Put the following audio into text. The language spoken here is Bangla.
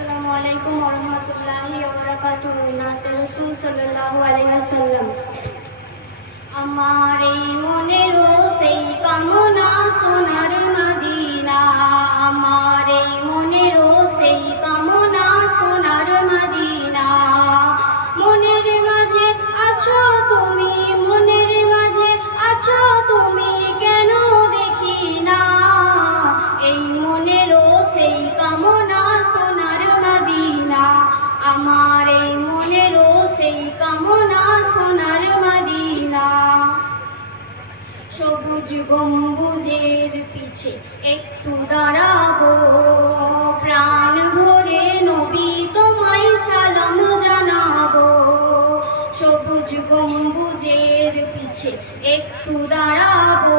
আসসালামু আলাইকুম ওয়া রাহমাতুল্লাহি ওয়া বারাকাতুহু। নাতে রাসূল সাল্লাল্লাহু আলাইহি ওয়াসাল্লাম। আমার এই মনেরও সেই কামনা সোনার মদিনা, আমার এই মনেরও সেই কামনা সোনার মদিনা। মনের মাঝে আছো তুমি, মনের মাঝে আছো তুমি, কেন দেখি না? এই মনেরও সেই কামনা সোনার মদিনা, আমার এই মনেরও সেই কামনা সোনার মদিনা। সবুজ গম্বুজের পিছে একটু দাঁড়াবো, প্রাণ ভরে নবী তোমায় সালাম জানাবো। সবুজ গম্বুজের পিছে একটু দাঁড়াবো,